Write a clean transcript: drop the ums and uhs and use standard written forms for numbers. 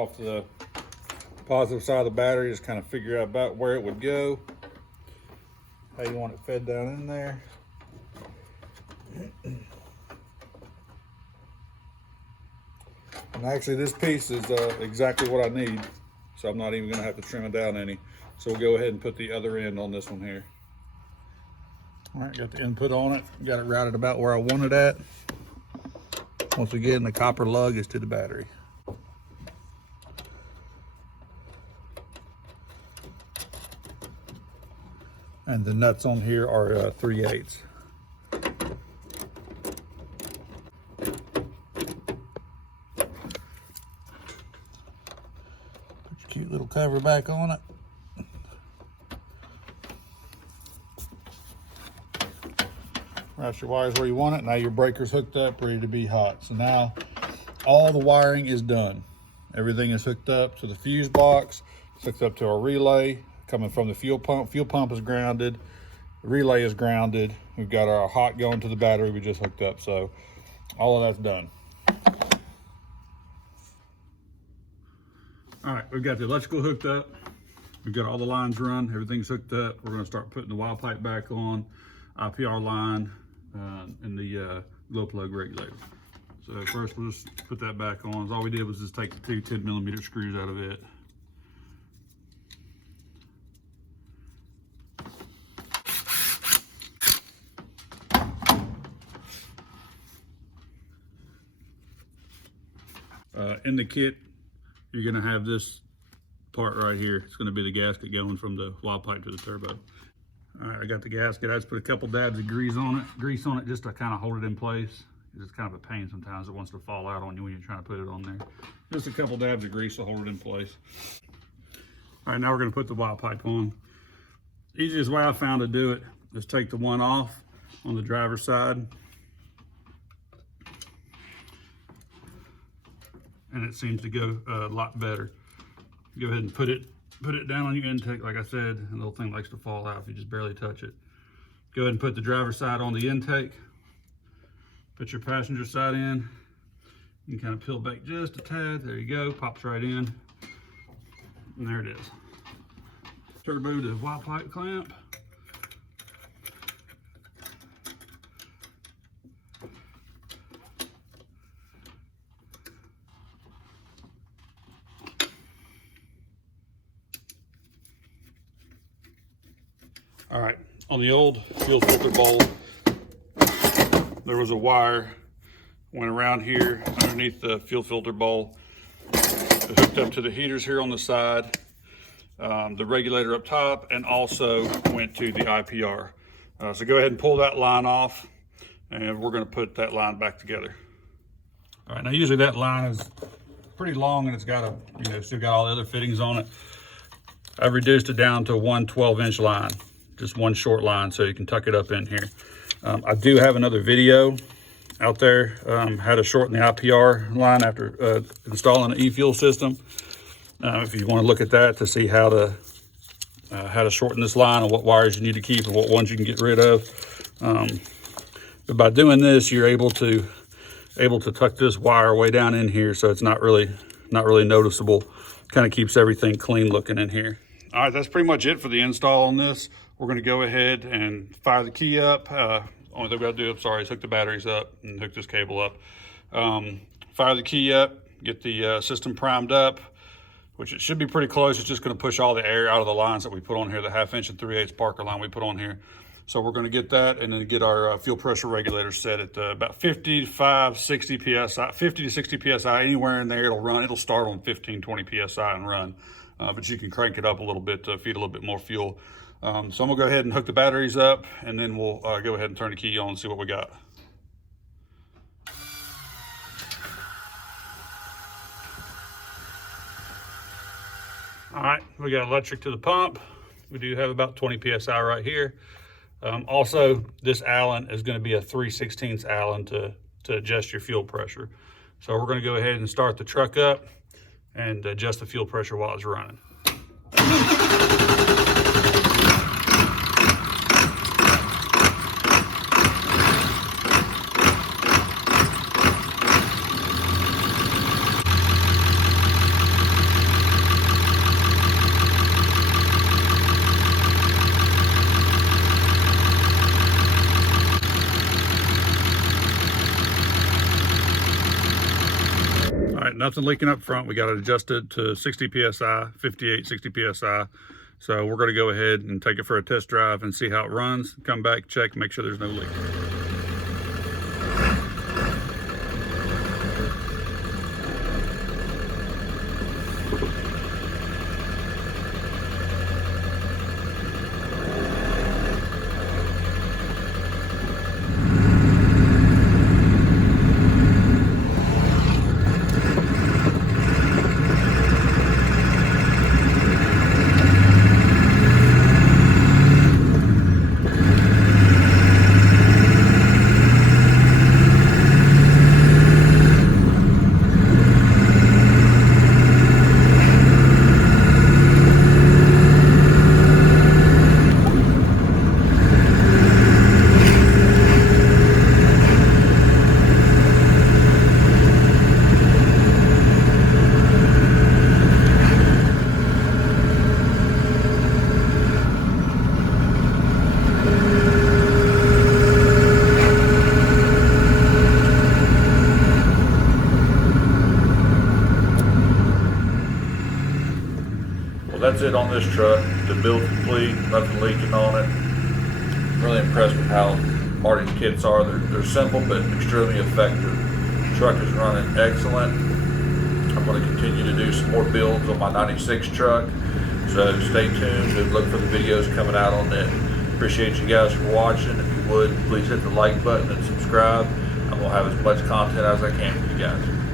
off the positive side of the battery, just kind of figure out about where it would go, how you want it fed down in there. And actually this piece is exactly what I need, so I'm not even going to have to trim it down any. So we'll go ahead and put the other end on this one here. All right, got the input on it, got it routed about where I want it at. Once again, the copper lug is to the battery. And the nuts on here are 3/8. Put your cute little cover back on it. Route your wires where you want it. Now your breaker's hooked up, ready to be hot. So now all the wiring is done. Everything is hooked up to the fuse box. It's hooked up to our relay coming from the fuel pump. Fuel pump is grounded. The relay is grounded. We've got our hot going to the battery we just hooked up. So all of that's done. All right, we've got the electrical hooked up. We've got all the lines run. Everything's hooked up. We're going to start putting the wild pipe back on, IPR line, and the glow plug regulator. So first we'll just put that back on. All we did was just take the two 10mm screws out of it. In the kit, you're gonna have this part right here. It's gonna be the gasket going from the wild pipe to the turbo. All right, I got the gasket. I just put a couple dabs of grease on it just to kind of hold it in place. It's kind of a pain sometimes. It wants to fall out on you when you're trying to put it on there. Just a couple dabs of grease to hold it in place. All right, now we're gonna put the wild pipe on. Easiest way I found to do it is take the one off on the driver's side. And it seems to go a lot better. Go ahead and put it down on your intake. Like I said, the little thing likes to fall out if you just barely touch it. Go ahead and put the driver's side on the intake. Put your passenger side in. You can kind of peel back just a tad. There you go, pops right in. And there it is. Turbo to wild pipe clamp. All right, on the old fuel filter bowl, there was a wire went around here underneath the fuel filter bowl. It hooked up to the heaters here on the side, the regulator up top, and also went to the IPR. So go ahead and pull that line off, and we're gonna put that line back together. All right, now usually that line is pretty long and it's got still got all the other fittings on it. I've reduced it down to one 12-inch line. Just one short line so you can tuck it up in here. I do have another video out there, how to shorten the IPR line after installing an e-fuel system. If you want to look at that to see how to shorten this line and what wires you need to keep and what ones you can get rid of. But by doing this, you're able to tuck this wire way down in here so it's not really noticeable. Kind of keeps everything clean looking in here. All right, that's pretty much it for the install on this. We're gonna go ahead and fire the key up. Only thing we gotta do, is hook the batteries up and hook this cable up. Fire the key up, get the system primed up, which it should be pretty close. It's just gonna push all the air out of the lines that we put on here, the 1/2" and 3/8 Parker line we put on here. So we're gonna get that and then get our fuel pressure regulator set at about 55, 60 PSI, 50 to 60 PSI, anywhere in there it'll run. It'll start on 15, 20 PSI and run. But you can crank it up a little bit to feed a little bit more fuel. So I'm gonna go ahead and hook the batteries up and then we'll go ahead and turn the key on and see what we got. All right, we got electric to the pump. We do have about 20 PSI right here. Also, this Allen is gonna be a 3/16 Allen to adjust your fuel pressure. So we're gonna go ahead and start the truck up and adjust the fuel pressure while it's running. nothing leaking up front. We got it adjusted to 60 PSI, 58, 60 PSI. So we're gonna go ahead and take it for a test drive and see how it runs, come back, check, make sure there's no leak. That's it on this truck. The build complete, nothing leaking on it. Really impressed with how Marty's kits are. They're simple but extremely effective. The truck is running excellent. I'm going to continue to do some more builds on my 96 truck. So stay tuned and look for the videos coming out on it. Appreciate you guys for watching. If you would, please hit the like button and subscribe. I'm going to have as much content as I can for you guys.